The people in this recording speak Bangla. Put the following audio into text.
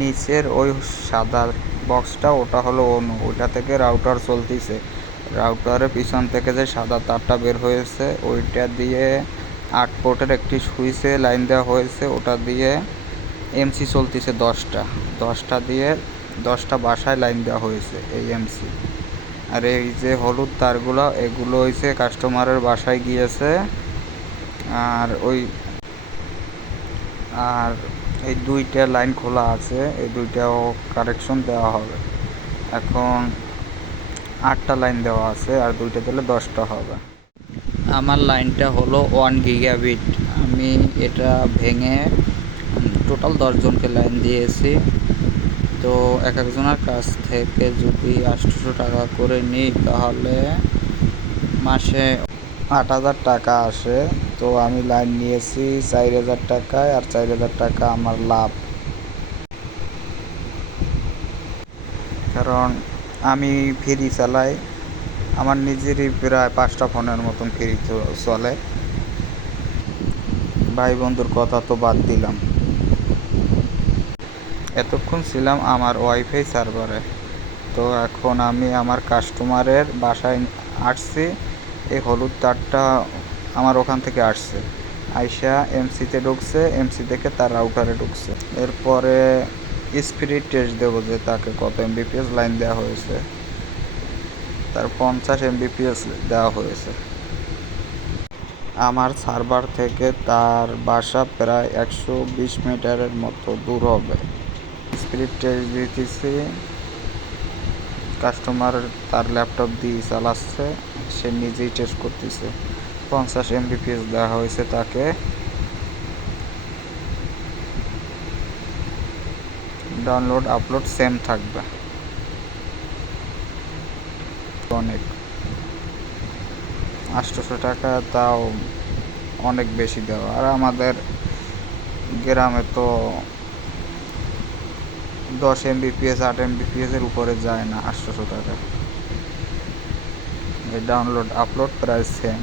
নিচের ওই সাদা বক্সটা ওটা হলো অনু, ওইটা থেকে রাউটার চলতেছে। রাউটারের পিছন থেকে যে সাদা তারটা বের হয়েছে ওইটা দিয়ে 8 পোর্টের একটি সুইচে লাইন দেওয়া হয়েছে, ওটা দিয়ে এমসি চলতেছে 10টা দিয়ে 10টা বাসায় লাইন দেওয়া হয়েছে এই এমসি। আর এই যে হলুদ তারগুলো এগুলো হয়েছে কাস্টমারের বাসায় গিয়েছে। আর আর এই 2টা লাইন খোলা আছে, এই 2টাও কারেকশন দেওয়া হবে। এখন 8টা লাইন দেওয়া আছে, আর 2টা দিলে 10টা হবে। আমার লাইনটা হলো 1 গিগাবিট। আমি এটা ভেঙে টোটাল 10 জনকে লাইন দিয়েছি। তো এক একজনের কাছ থেকে যদি 800 টাকা করে নিই তাহলে মাসে 8,000 টাকা আসে। তো আমি লাইন নিয়েছি 4,000 টাকায়, আর 4,000 টাকা আমার লাভ। কারণ আমি ফ্রি চালাই, আমার নিজেরই প্রায় 5টা ফোনের মতন ফ্রি চলে। ভাই বন্ধুর কথা তো বাদ দিলাম। এতক্ষণ ছিলাম আমার ওয়াইফাই সার্ভারে। তো এখন আমি আমার কাস্টমারের বাসায় আসছি। এই হলুদ তারটা আমার ওখান থেকে আসছে, আইসা এমসিতে ঢুকছে, এমসি থেকে তার রাউটারে ঢুকছে। এরপরে স্পিড টেস্ট দেবো যে তাকে কত এমবিপিএস লাইন দেওয়া হয়েছে। তার 50 এমবিপিএস দেওয়া হয়েছে। আমার সার্ভার থেকে তার বাসা প্রায় 120 মিটারের মতো দূর হবে। স্পিড টেস্ট দিতেছি, কাস্টমার তার ল্যাপটপ দিয়ে চালাচ্ছে, সে নিজেই টেস্ট করতেছে। 50 এমবিপিএস দেওয়া হয়েছে তাকে। ডাউনলোড আপলোড সেম থাকবে। অনেক 800 টাকা তাও অনেক বেশি দেওয়া। আর আমাদের গ্রামে তো 10 এমবিপিএস 8 এমবিপিএসের উপরে যায় না 800 টাকা। এই ডাউনলোড আপলোড প্রায় সেম।